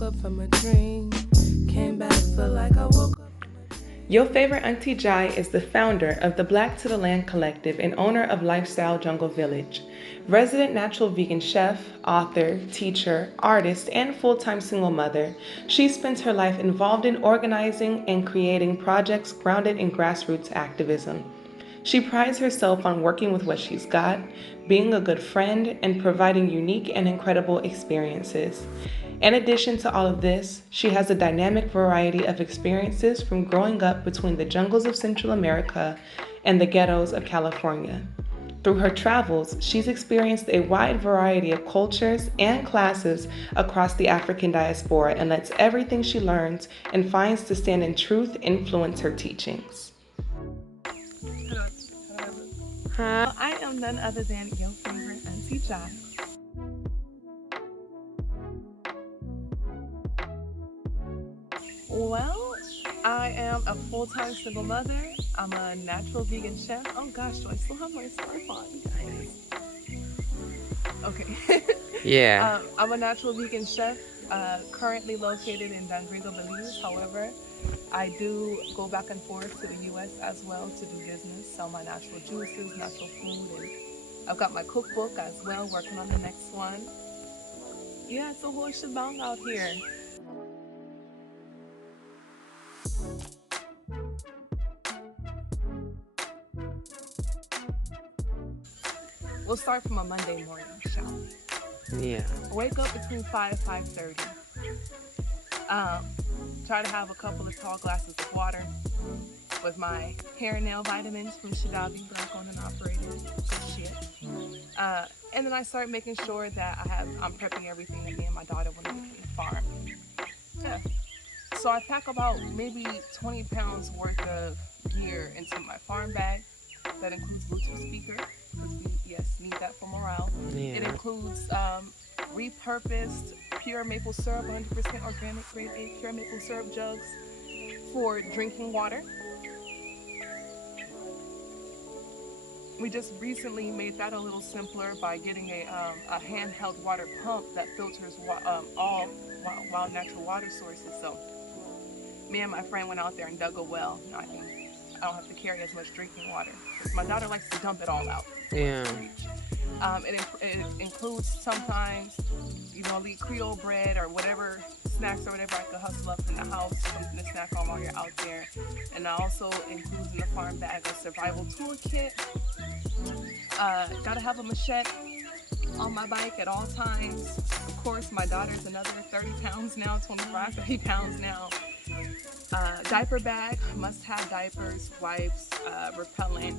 woke up from a dream. Came back, feel like I woke up. Yo Favorite Aunty Jy is the founder of the Black to the Land Collective and owner of Lifestyle Jungle Village. Resident natural vegan chef, author, teacher, artist, and full-time single mother, she spends her life involved in organizing and creating projects grounded in grassroots activism. She prides herself on working with what she's got, being a good friend, and providing unique and incredible experiences. In addition to all of this, she has a dynamic variety of experiences from growing up between the jungles of Central America and the ghettos of California. Through her travels, she's experienced a wide variety of cultures and classes across the African diaspora and lets everything she learns and finds to stand in truth influence her teachings. I am none other than Yo Favorite Aunty Jy. Well, I am a full-time single mother. I'm a natural vegan chef. Oh gosh, do I still have my scarf on, guys? Okay. Yeah. I'm a natural vegan chef, currently located in Dangrigo, Belize. However, I do go back and forth to the US as well to do business, sell my natural juices, natural food, and I've got my cookbook as well, working on the next one. Yeah, it's a whole shebang out here. We'll start from a Monday morning, shall we? Yeah. Wake up between 5:30. Try to have a couple of tall glasses of water with my hair and nail vitamins from Shadabi, Black owned and operated. Good shit. And then I start making sure that I'm prepping everything that me and my daughter want to do for the farm. Yeah. So I pack about maybe 20 pounds worth of gear into my farm bag. That includes Bluetooth speaker, because we, yes, need that for morale. Yeah. It includes repurposed pure maple syrup, 100% organic grade A pure maple syrup jugs for drinking water. We just recently made that a little simpler by getting a handheld water pump that filters all wild natural water sources. So me and my friend went out there and dug a well. I don't have to carry as much drinking water. My daughter likes to dump it all out. Yeah. It includes sometimes, the Creole bread or whatever snacks or whatever I could hustle up in the house, something to snack on while you're out there. And I also includes in the farm bag a survival toolkit. Gotta have a machete on my bike at all times. Of course, my daughter's another 30 pounds now, 25, 30 pounds now. Diaper bag, must have diapers, wipes, repellent,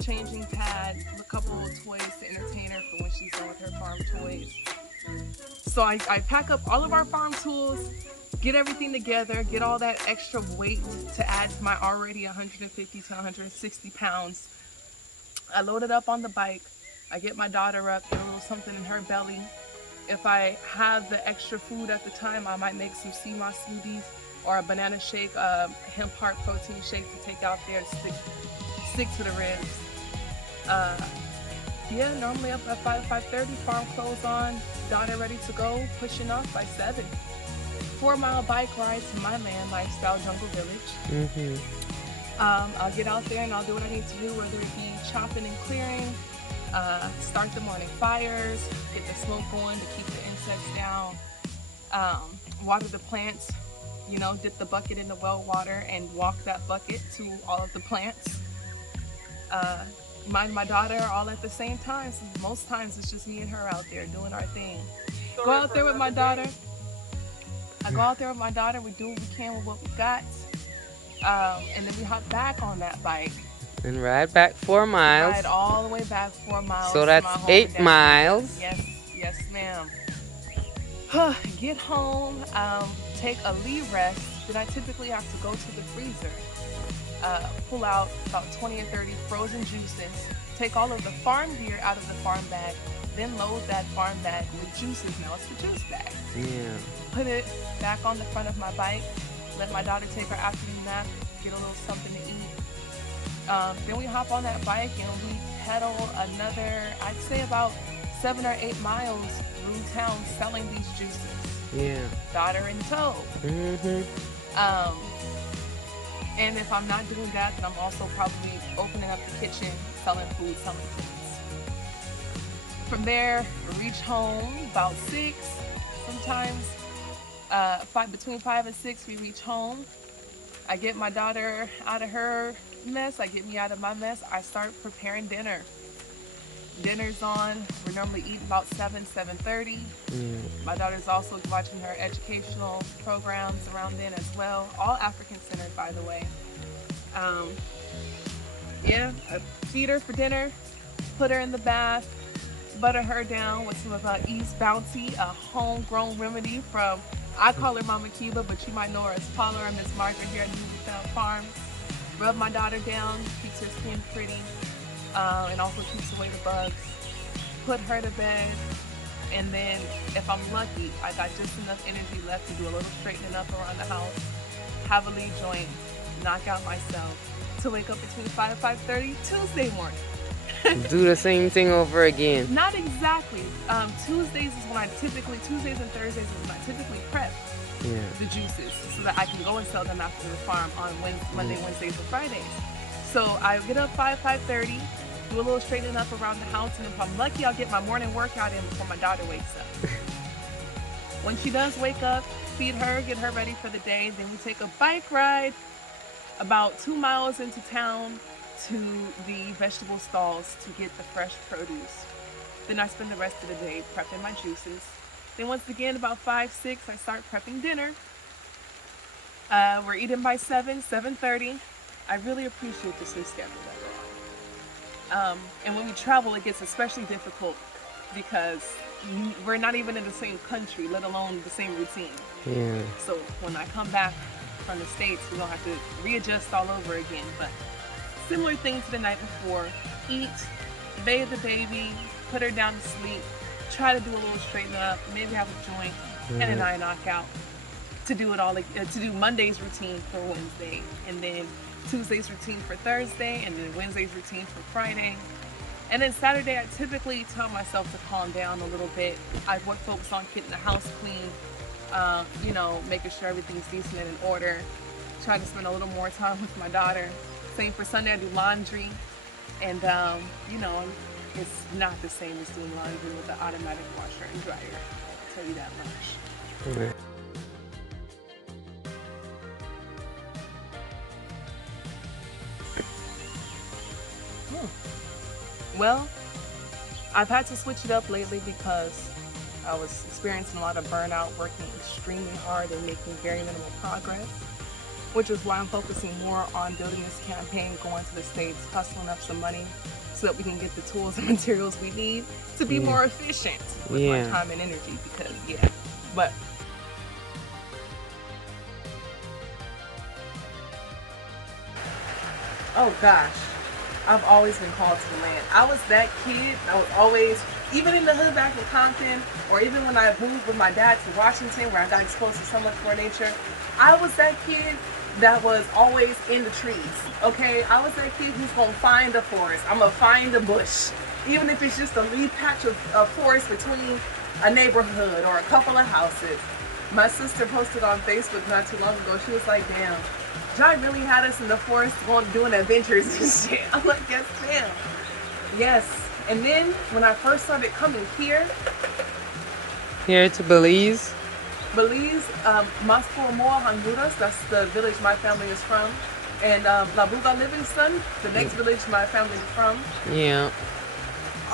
changing pad, a couple of toys to entertain her for when she's done with her farm toys. So I pack up all of our farm tools, get everything together, get all that extra weight to add to my already 150 to 160 pounds. I load it up on the bike. I get my daughter up, get a little something in her belly. If I have the extra food at the time, I might make some sea moss smoothies or a banana shake, hemp heart protein shake to take out there and stick to the ribs. Yeah, normally up at 5:30, farm clothes on, daughter ready to go, pushing off by 7. 4-mile bike ride to my land, Lifestyle Jungle Village. Mm-hmm. I'll get out there and I'll do what I need to do, whether it be chopping and clearing, start the morning fires, get the smoke going to keep the insects down, water the plants, dip the bucket in the well water and walk that bucket to all of the plants. Mind my daughter all at the same time. So most times it's just me and her out there doing our thing. Go out there with my daughter. I go out there with my daughter. We do what we can with what we got. And then we hop back on that bike. And ride back 4 miles. Ride all the way back 4 miles. So that's 8 miles. Yes, ma'am. Get home, take a lee rest. Then I typically have to go to the freezer, pull out about 20 or 30 frozen juices, take all of the farm gear out of the farm bag, then load that farm bag with juices. Now it's the juice bag. Yeah. Put it back on the front of my bike, let my daughter take her afternoon nap, get a little something to eat. Then we hop on that bike and we pedal another, I'd say about 7 or 8 miles through town selling these juices. Yeah. Daughter in tow. And if I'm not doing that, then I'm also probably opening up the kitchen, selling food, selling things. From there, we reach home about 6. Sometimes between 5 and 6, we reach home. I get my daughter out of her mess. I get me out of my mess. I start preparing dinner. Dinner's on. We're normally eating about 7:30. My daughter's also watching her educational programs around then as well. All African-centered, by the way. Yeah, I feed her for dinner, put her in the bath, butter her down with some of East Bounty, a homegrown remedy from, I call her Mama Cuba, but you might know her as Paula or Miss Margaret here at Newtown Farm. Rub my daughter down, keeps her skin pretty, and also keeps away the bugs. Put her to bed, and then if I'm lucky, I got just enough energy left to do a little straightening up around the house, have a lead joint, knock out myself, to wake up between 5 and 5:30 Tuesday morning. Do the same thing over again. Not exactly. Tuesdays and Thursdays is when I typically prep the juices so that I can go and sell them after the farm on Monday, Wednesdays, and Fridays. So I get up 5:30, do a little straightening up around the house, and if I'm lucky, I'll get my morning workout in before my daughter wakes up. When she does wake up, feed her, get her ready for the day, then we take a bike ride about 2 miles into town to the vegetable stalls to get the fresh produce. Then I spend the rest of the day prepping my juices. Then once again, about 5, 6, I start prepping dinner. We're eating by 7:30. I really appreciate this new schedule that we're on. And when we travel, it gets especially difficult because we're not even in the same country, let alone the same routine. Yeah. So when I come back from the States, we're gonna have to readjust all over again. But similar thing to the night before: eat, bathe the baby, put her down to sleep, try to do a little straighten up, maybe have a joint, and then I knock out to do it all, to do Monday's routine for Wednesday, and then Tuesday's routine for Thursday, and then Wednesday's routine for Friday. And then Saturday, I typically tell myself to calm down a little bit. I would focus on getting the house clean, you know, making sure everything's decent and in order. Try to spend a little more time with my daughter. Same for Sunday, I do laundry. And, you know, it's not the same as doing laundry with the automatic washer and dryer. I'll tell you that much. Okay. Well, I've had to switch it up lately because I was experiencing a lot of burnout, working extremely hard and making very minimal progress, which is why I'm focusing more on building this campaign, going to the States, hustling up some money so that we can get the tools and materials we need to be more efficient with my time and energy, because but Oh gosh, I've always been called to the land. I was that kid. I was always, even in the hood back in Compton, or even when I moved with my dad to Washington, where I got exposed to so much more nature, I was that kid that was always in the trees, okay? I was that kid who's gonna find a forest. I'm gonna find a bush. Even if it's just a leaf patch of forest between a neighborhood or a couple of houses. My sister posted on Facebook not too long ago, she was like, damn, Jy really had us in the forest doing adventures and shit. I'm like, yes, ma'am. Yes. And then when I first started coming here to Belize. Mas Moa, Honduras, that's the village my family is from. And La Buga, Livingston, the next village my family is from. Yeah.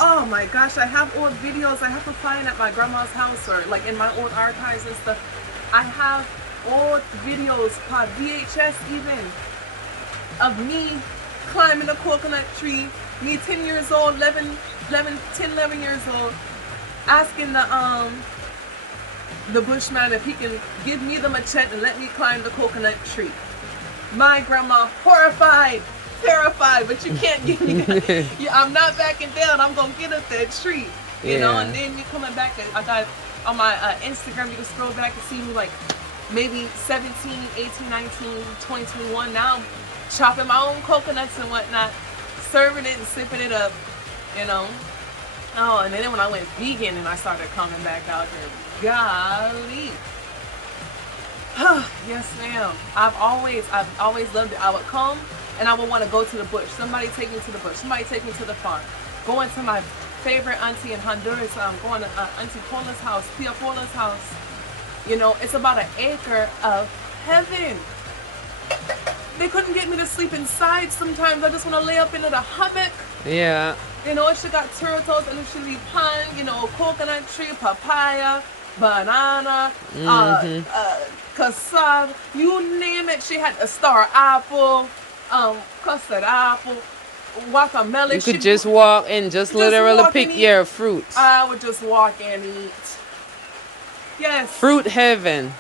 Oh my gosh, I have old videos I have to find at my grandma's house or like in my old archives and stuff. I have old videos, VHS even, of me climbing a coconut tree, me 10 years old, 11 years old, asking the bushman if he can give me the machete and let me climb the coconut tree. My grandma horrified, terrified, but you can't get me. I'm not backing down. I'm gonna get up that tree, you know. And then you coming back. I got on my Instagram. You can scroll back and see me like maybe 17, 18, 19, 20, 21. Now I'm chopping my own coconuts and whatnot, serving it and sipping it up, you know. Oh, and then when I went vegan and I started coming back out here, golly. Yes, ma'am. I've always loved it. I would come and I would want to go to the bush. Somebody take me to the bush. Somebody take me to the farm. Going to my favorite auntie in Honduras. Going to Auntie Paula's house, Tia Paula's house. You know, it's about an acre of heaven. They couldn't get me to sleep inside sometimes. I just want to lay up into the hummock. Yeah. You know, it should got turtles and it should be pine, you know, coconut tree, papaya, banana, cassava, you name it. She had a star apple, custard apple, watermelon. You could just walk and just literally pick your fruit. I would just walk and eat. Yes. Fruit heaven.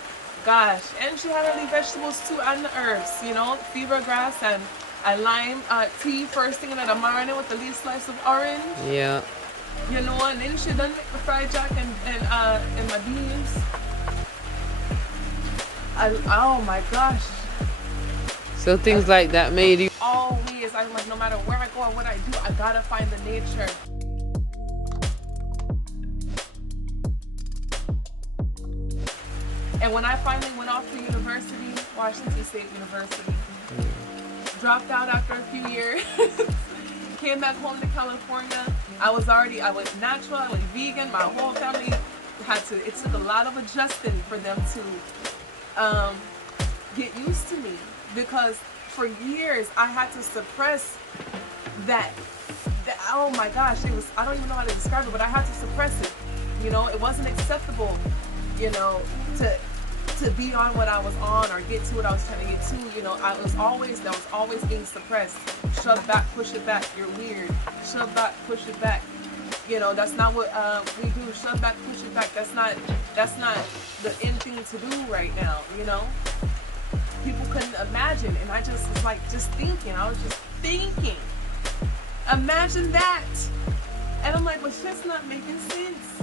Gosh, and she had early vegetables too and the herbs, you know, fever grass and lime tea first thing, and then a marinade with a leaf slice of orange. Yeah. You know, and then she done make the fried jack and my beans. Oh my gosh. So things like that made you Always, I'm like, no matter where I go or what I do, I gotta find the nature. And when I finally went off to university, Washington State University, dropped out after a few years, came back home to California. I went natural, I went vegan. My whole family it took a lot of adjusting for them to get used to me, because for years I had to suppress that oh my gosh, I don't even know how to describe it, but I had to suppress it. You know, it wasn't acceptable, you know, to be on what I was on or get to what I was trying to get to. You know, that was always being suppressed. Shove back, push it back, you're weird. Shove back, push it back. You know, that's not what we do. Shove back, push it back. That's not the in thing to do right now, you know? People couldn't imagine, and I just was like, I was just thinking. Imagine that. And I'm like, well, shit's not making sense.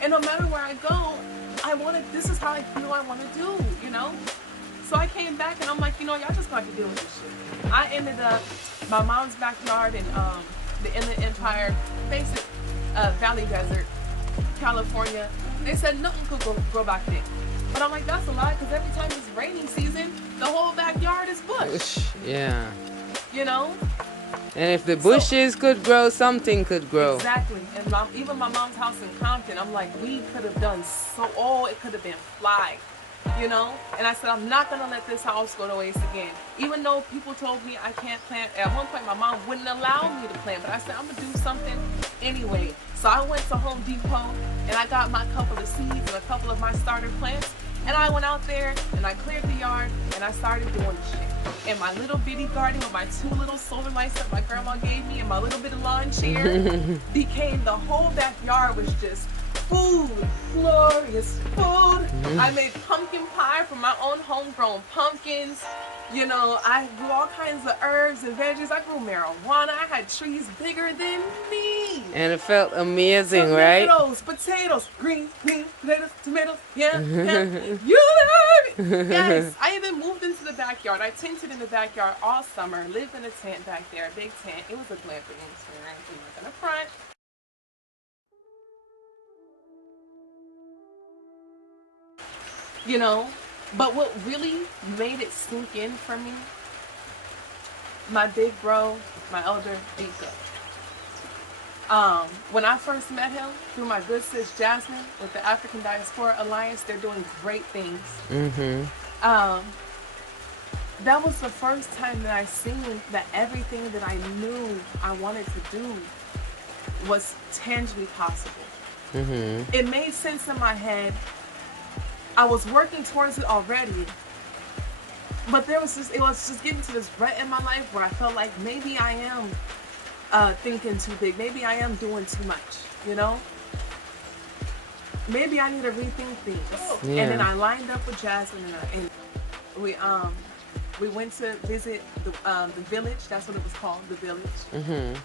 And no matter where I go, this is how I feel I want to do, you know? So I came back and I'm like, you know, y'all just got to deal with this shit. I ended up, my mom's backyard in the Inland Empire, basic Valley Desert, California. They said nothing could grow back there. But I'm like, that's a lie, because every time it's raining season, the whole backyard is bush. Yeah. You know? And if the bushes could grow, something could grow. Exactly. And even my mom's house in Compton, I'm like, we could have done it could have been fly, you know? And I said, I'm not going to let this house go to waste again. Even though people told me I can't plant. At one point, my mom wouldn't allow me to plant, but I said, I'm going to do something anyway. So I went to Home Depot and I got my couple of seeds and a couple of my starter plants. And I went out there and I cleared the yard and I started doing the shit. In my little bitty garden with my 2 little solar lights that my grandma gave me and my little bit of lawn chair, the whole backyard was just food, glorious food. I made pumpkin pie from my own homegrown pumpkins. You know, I grew all kinds of herbs and veggies. I grew marijuana. I had trees bigger than me. And it felt amazing, right? Potatoes, green potatoes, tomatoes, yeah. You love it. Yes, I even moved into the backyard. I tented in the backyard all summer, lived in a tent back there, a big tent. It was a glamping experience. We were in the front. You know, but what really made it sink in for me, my big bro, my elder Dika. When I first met him through my good sis Jasmine with the African Diaspora Alliance, they're doing great things. That was the first time that I seen that everything that I knew I wanted to do was tangibly possible. It made sense in my head. I was working towards it already, but it was just getting to this rut in my life where I felt like maybe I am thinking too big. Maybe I am doing too much, you know? Maybe I need to rethink things. Yeah. And then I lined up with Jasmine and we went to visit the village. That's what it was called, the village.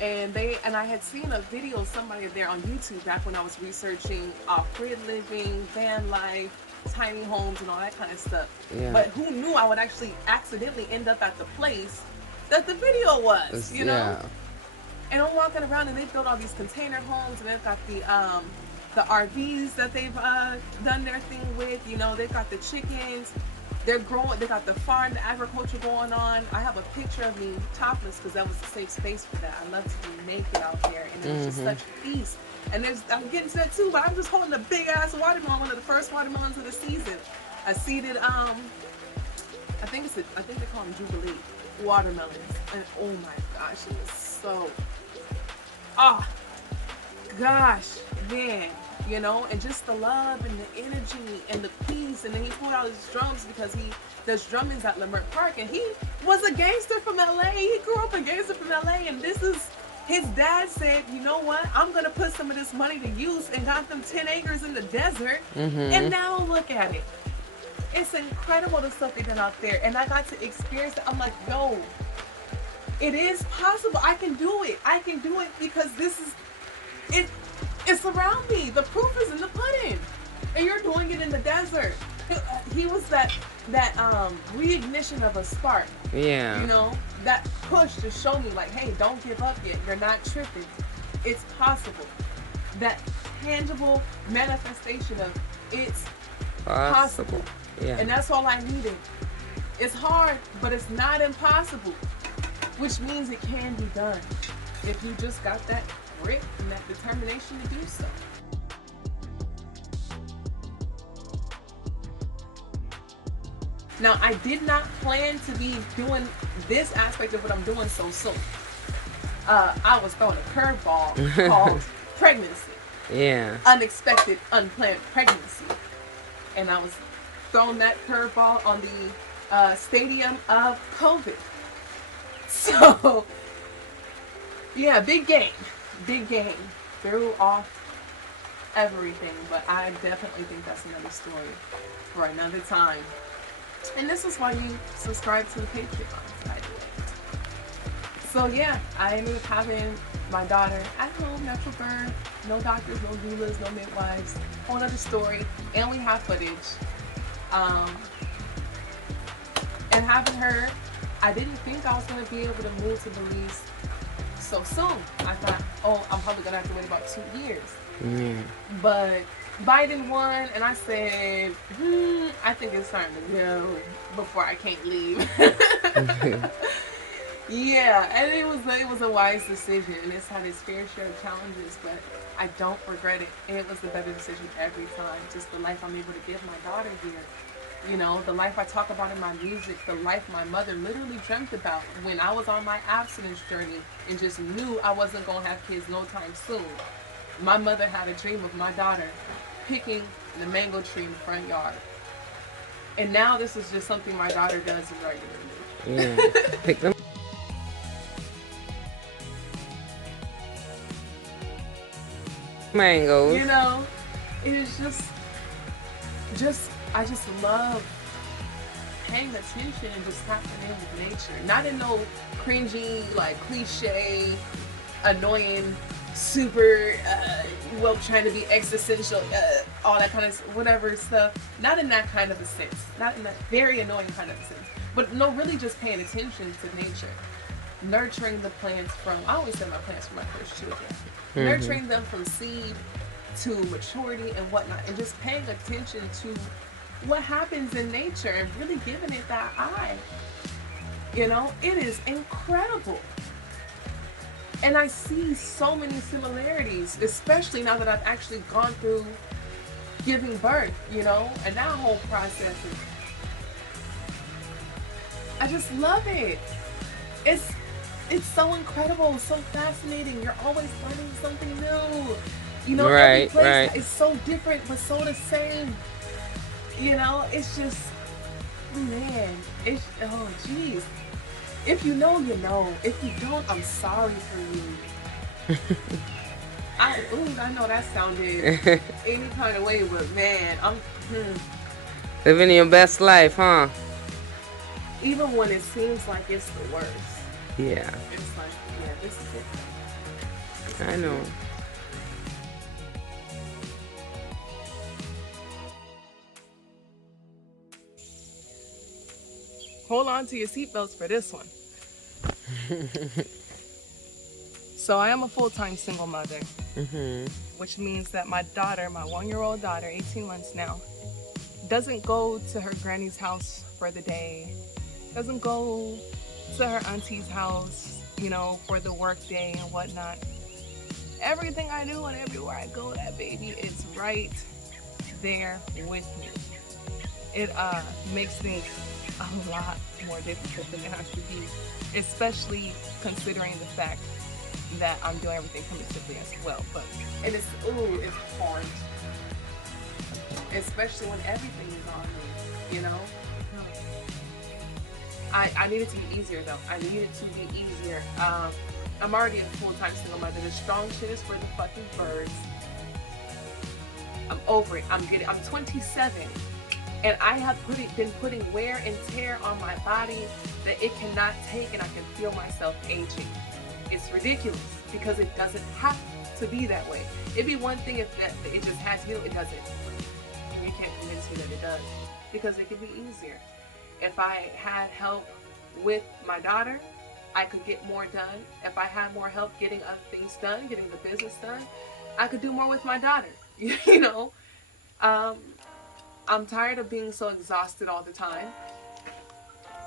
And I had seen a video of somebody there on YouTube back when I was researching off-grid living, van life, tiny homes, and all that kind of stuff. Yeah. But who knew I would actually accidentally end up at the place that the video was, you know? And I'm walking around, and they built all these container homes, and they've got the RVs that they've done their thing with. You know, they've got the chickens. They're growing. They got the farm, the agriculture going on. I have a picture of me topless because that was a safe space for that. I love to be naked out there, and it was just such a feast. And I'm getting to that too, but I'm just holding a big ass watermelon, one of the first watermelons of the season. A seeded I think they call them Jubilee watermelons, and oh my gosh, it was so, oh gosh, man, you know, and just the love and the energy and the peace. And then he pulled out his drums because he does drummings at Leimert Park, and he was a gangster from LA. He grew up a gangster from LA, and this is his dad said, you know what, I'm gonna put some of this money to use, and got them 10 acres in the desert. And now look at it. It's incredible the stuff they did out there, and I got to experience it. I'm like, yo, it is possible. I can do it. I can do it because this is it. It's around me. The proof is in the pudding, and you're doing it in the desert. He was that reignition of a spark. Yeah. You know, that push to show me like, hey, don't give up yet. You're not tripping. It's possible. That tangible manifestation of it's possible. Yeah. And that's all I needed. It's hard, but it's not impossible, which means it can be done if you just got that grit and that determination to do so. Now, I did not plan to be doing this aspect of what I'm doing so soon. I was throwing a curveball called pregnancy. Yeah. Unexpected, unplanned pregnancy. And I was throwing that curveball on the stadium of COVID. So, yeah, big game. Threw off everything, but I definitely think that's another story for another time. And this is why you subscribe to the Patreon, by the way. So yeah, I ended up having my daughter at home, natural birth, no doctors, no doulas, no midwives, whole other story, and we have footage. And having her, I didn't think I was going to be able to move to Belize so soon. I thought, oh, I'm probably going to have to wait about 2 years. But Biden won, and I said, I think it's time to go before I can't leave. Yeah, and it was a wise decision, and it's had its fair share of challenges, but I don't regret it. It was the better decision every time. Just the life I'm able to give my daughter here. You know, the life I talk about in my music, the life my mother literally dreamt about when I was on my abstinence journey and just knew I wasn't going to have kids no time soon. My mother had a dream of my daughter picking the mango tree in the front yard. And now this is just something my daughter does regularly. Yeah. Pick them. Mangoes. You know, it is just I just love paying attention and just tapping in with nature. Not in no cringy, like cliche, annoying, super, well, trying to be existential, all that kind of whatever stuff. Not in that kind of a sense. Not in that very annoying kind of a sense. But no, really just paying attention to nature. Nurturing the plants from, I always say my plants from my first children. Nurturing them from seed to maturity and whatnot. And just paying attention to what happens in nature and really giving it that eye. You know, it is incredible. And I see so many similarities, especially now that I've actually gone through giving birth, you know, and that whole process. I just love it. It's so incredible, so fascinating. You're always learning something new. You know, every place is so different, but so the same. You know, it's just, man, it's, oh, geez. If you know, you know. If you don't, I'm sorry for you. I know that sounded any kind of way, but man, Living your best life, huh? Even when it seems like it's the worst. Yeah. It's like, yeah, this is it. I know. Hold on to your seatbelts for this one. So I am a full-time single mother, which means that my daughter, my 1-year-old daughter, 18 months now, doesn't go to her granny's house for the day, doesn't go to her auntie's house, you know, for the work day and whatnot. Everything I do and everywhere I go, that baby is right there with me. It makes things a lot more difficult than it has to be, especially considering the fact that I'm doing everything permissively as well. But it's hard, especially when everything is on me, you know. I need it to be easier though. I need it to be easier. I'm already a full-time single mother. The strong shit is for the fucking birds. I'm over it. I'm 27, and I have been putting wear and tear on my body that it cannot take, and I can feel myself aging. It's ridiculous because it doesn't have to be that way. It'd be one thing if it just has to. It doesn't. You can't convince me that it does, because it could be easier. If I had help with my daughter, I could get more done. If I had more help getting other things done, getting the business done, I could do more with my daughter. You know, I'm tired of being so exhausted all the time.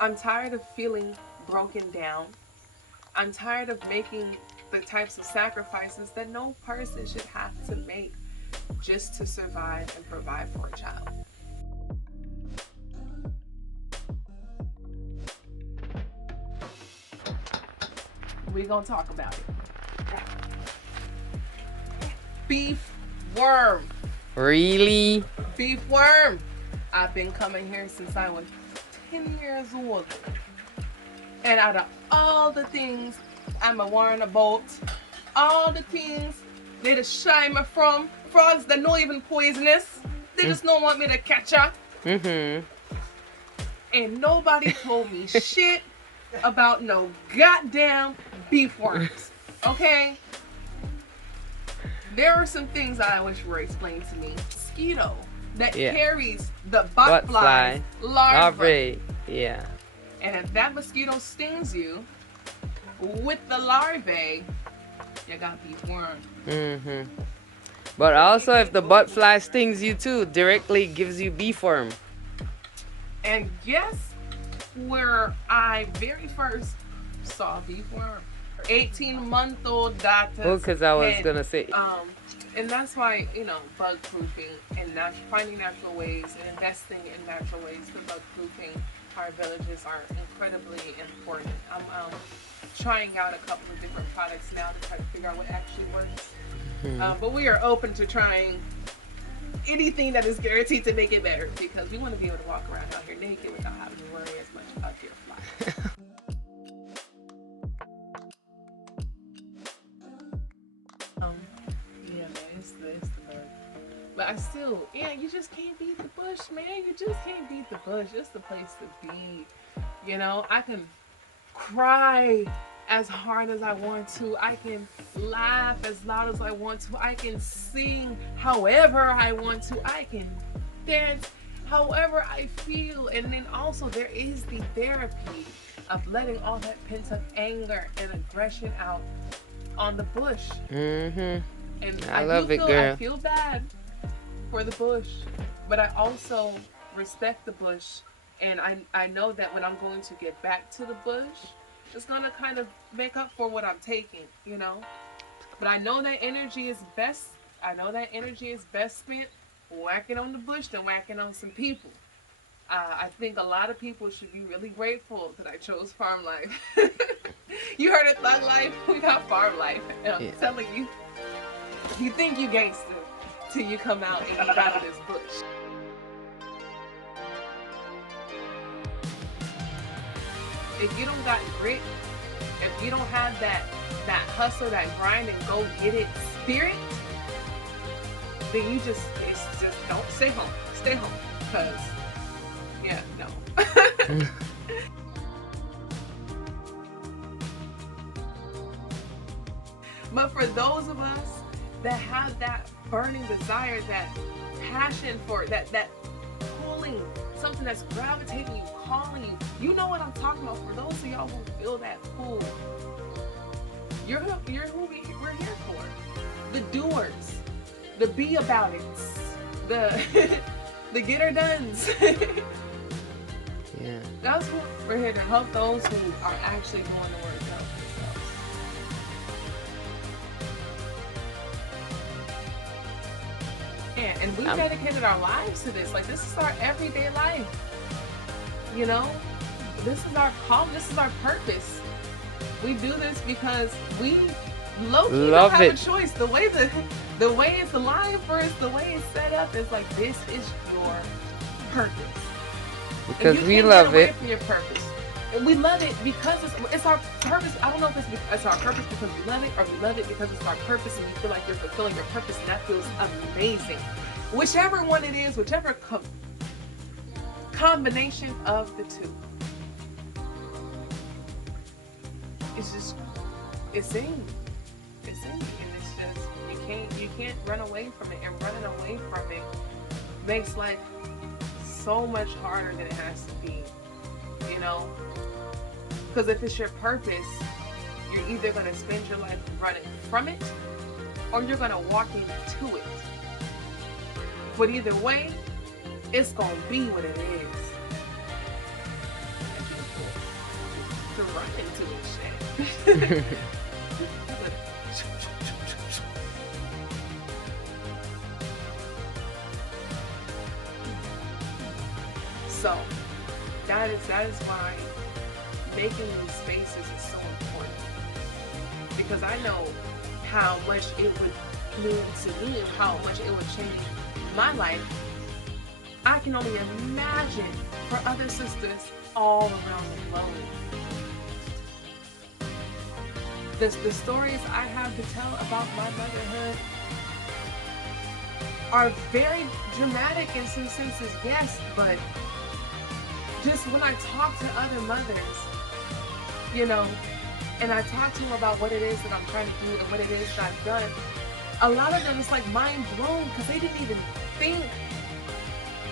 I'm tired of feeling broken down. I'm tired of making the types of sacrifices that no person should have to make just to survive and provide for a child. We're gonna talk about it. Beef worm. Really? Beef worm. I've been coming here since I was 10 years old. And out of all the things I'm a worrying about, all the things they just shy me from, frogs that not even poisonous, they just don't want me to catch up. And nobody told me shit about no goddamn beef worms, okay? There are some things I wish were explained to me. Mosquito that carries the butt fly larvae. Yeah. And if that mosquito stings you with the larvae, you got beef worm. But also, if the butt fly stings you too, directly gives you beef worm. And guess where I very first saw beef worm? 18-month-old doctor. Oh, because I was gonna say. And that's why, you know, bug proofing and finding natural ways and investing in natural ways for bug proofing our villages are incredibly important. I'm trying out a couple of different products now to try to figure out what actually works. But we are open to trying anything that is guaranteed to make it better, because we want to be able to walk around out here naked without having to worry as much about your fly. Yeah, man, it's the bug. But I still, you just can't beat the bush, man. You just can't beat the bush. It's the place to be. You know, I can cry as hard as I want to. I can laugh as loud as I want to. I can sing however I want to. I can dance however I feel. And then also there is the therapy of letting all that pent-up anger and aggression out on the bush. And I love it, girl. I feel bad for the bush, but I also respect the bush, and I know that when I'm going to get back to the bush, it's gonna kind of make up for what I'm taking, you know. But I know that energy is best. I know that energy is best spent whacking on the bush than whacking on some people. I think a lot of people should be really grateful that I chose farm life. You heard of thug life? We got farm life. And I'm telling you, you think you gangster till you come out and get out of this bush. If you don't got grit, if you don't have that hustle, that grind and go get it spirit, then it's just don't stay home. Stay home. Because, no. But for those of us that have that burning desire, that passion for that pulling, something that's gravitating you, calling you, you know what I'm talking about. For those of y'all who feel that pull, You're who we're here for. The doers, the be about it, the the get her dones. Yeah. That's what we're here to help those who are actually doing the work themselves. And we've dedicated our lives to this. Like, this is our everyday life. You know, this is our call. This is our purpose. We do this because we low-key don't have a choice. The way it's aligned for us, the way it's set up is like, this is your purpose. Because we love it. From your purpose. And we love it because it's our purpose. I don't know if it's our purpose because we love it, or we love it because it's our purpose and you feel like you're fulfilling your purpose, and that feels amazing. Whichever one it is, whichever combination of the two. It's in you. It's in you. And it's just, you can't run away from it. And running away from it makes life so much harder than it has to be. You know? Because if it's your purpose, you're either going to spend your life running from it, or you're going to walk into it. But either way, it's going to be what it is. To run into it, shit. So, that is why making these spaces is so important. Because I know how much it would mean to me and how much it would change my life. I can only imagine for other sisters all around the globe. The stories I have to tell about my motherhood are very dramatic in some senses, yes, but just when I talk to other mothers, you know, and I talk to them about what it is that I'm trying to do and what it is that I've done, a lot of them is like mind blown because they didn't even think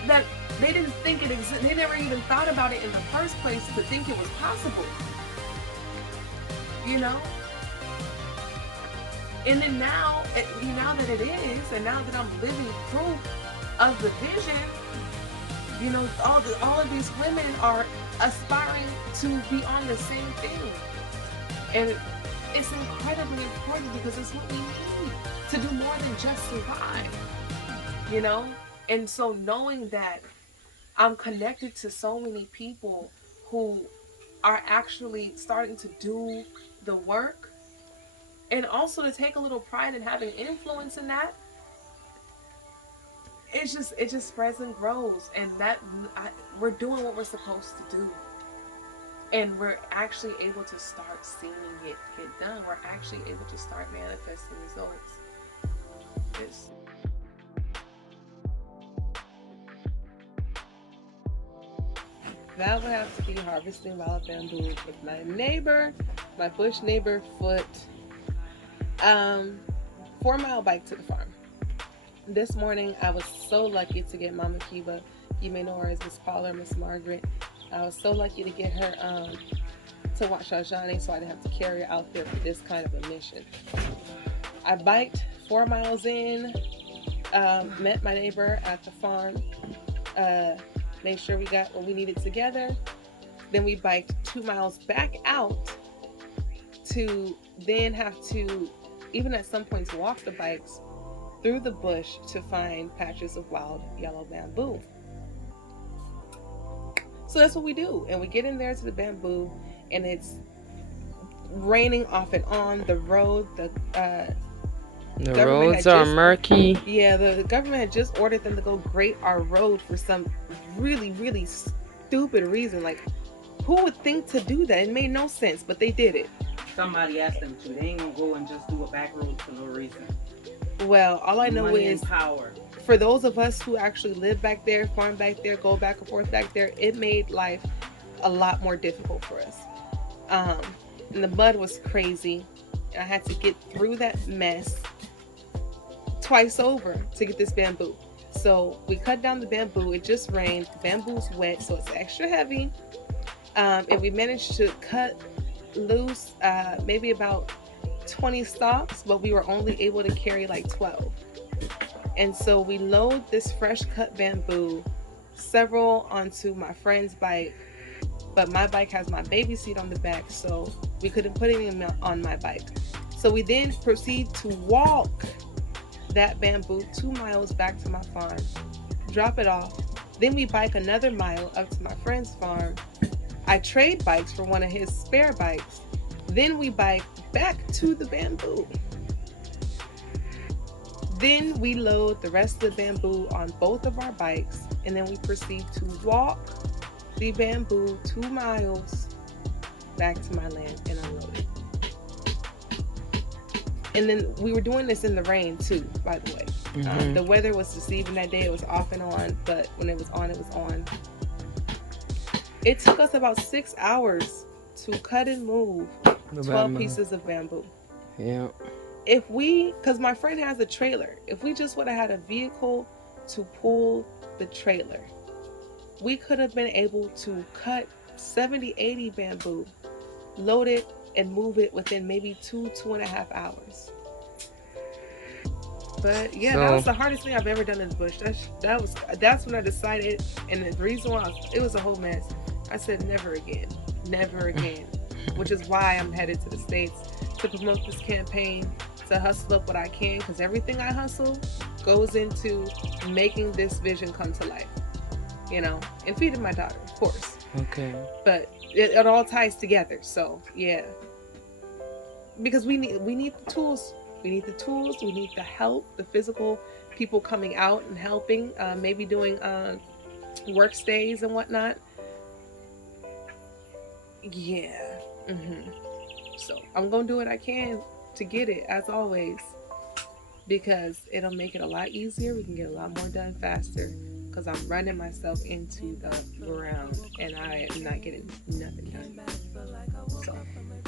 that, they didn't think it existed. They never even thought about it in the first place to think it was possible, you know? And then now that it is, and now that I'm living proof of the vision, you know, all of these women are aspiring to be on the same thing. And it's incredibly important because it's what we need to do more than just survive, you know? And so knowing that I'm connected to so many people who are actually starting to do the work, and also to take a little pride in having influence in that, it just spreads and grows, and we're doing what we're supposed to do, and we're actually able to start seeing it get done. We're actually able to start manifesting results. That would have to be harvesting wild bamboo with my neighbor, my bush neighbor, foot. 4-mile bike to the farm. This morning, I was so lucky to get Mama Kiva, you may know her as Miss Paula, Miss Margaret. I was so lucky to get her to watch Ajani, so I didn't have to carry her out there for this kind of a mission. I biked 4 miles in, met my neighbor at the farm, made sure we got what we needed together. Then we biked 2 miles back out to then have to, even at some points, walk the bikes through the bush to find patches of wild yellow bamboo. So that's what we do. And we get in there to the bamboo, and it's raining off and on. The road, the roads are murky. Yeah, the government had just ordered them to go grate our road for some really, really stupid reason. Like, who would think to do that? It made no sense, but they did it. Somebody asked them to. They ain't gonna go and just do a back road for no reason. Well, all I know Money is and power. For those of us who actually live back there, farm back there, go back and forth back there, it made life a lot more difficult for us. And the mud was crazy. I had to get through that mess twice over to get this bamboo. So we cut down the bamboo. It just rained. The bamboo's wet, so it's extra heavy. And we managed to cut loose maybe about 20 stalks, but we were only able to carry like 12. And so we load this fresh cut bamboo, several onto my friend's bike, but my bike has my baby seat on the back, so we couldn't put it on my bike. So we then proceed to walk that bamboo 2 miles back to my farm, drop it off. Then we bike another mile up to my friend's farm. I trade bikes for one of his spare bikes. Then we bike back to the bamboo. Then we load the rest of the bamboo on both of our bikes, and then we proceed to walk the bamboo 2 miles back to my land and unload it. And then we were doing this in the rain too, by the way. The weather was deceiving that day. It was off and on, but when it was on, it was on. It took us about 6 hours to cut and move 12 pieces of bamboo. Yeah. Because my friend has a trailer, if we just would have had a vehicle to pull the trailer, we could have been able to cut 70, 80 bamboo, load it, and move it within maybe 2.5 hours. But yeah, that was the hardest thing I've ever done in the bush. That's when I decided, and the reason why it was a whole mess. I said never again, which is why I'm headed to the States to promote this campaign, to hustle up what I can, because everything I hustle goes into making this vision come to life, and feeding my daughter, of course. Okay. But it all ties together. So yeah, because we need the tools. We need the tools. We need the help, the physical people coming out and helping, maybe doing work stays and whatnot. Yeah. So I'm gonna do what I can to get it, as always, because it'll make it a lot easier. We can get a lot more done faster, because I'm running myself into the ground and I am not getting nothing done. So,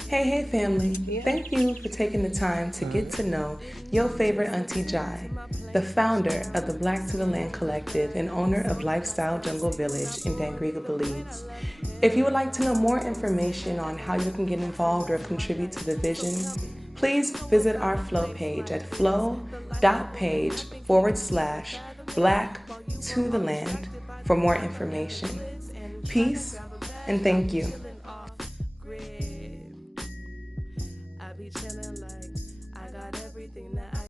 Hey family, thank you for taking the time to get to know Yo Favorite Aunty Jy, the founder of the Black to the Land Collective and owner of Lifestyle Jungle Village in Dangriga, Belize. If you would like to know more information on how you can get involved or contribute to the vision, please visit our flow page at flow.page/Black to the Land for more information. Peace and thank you.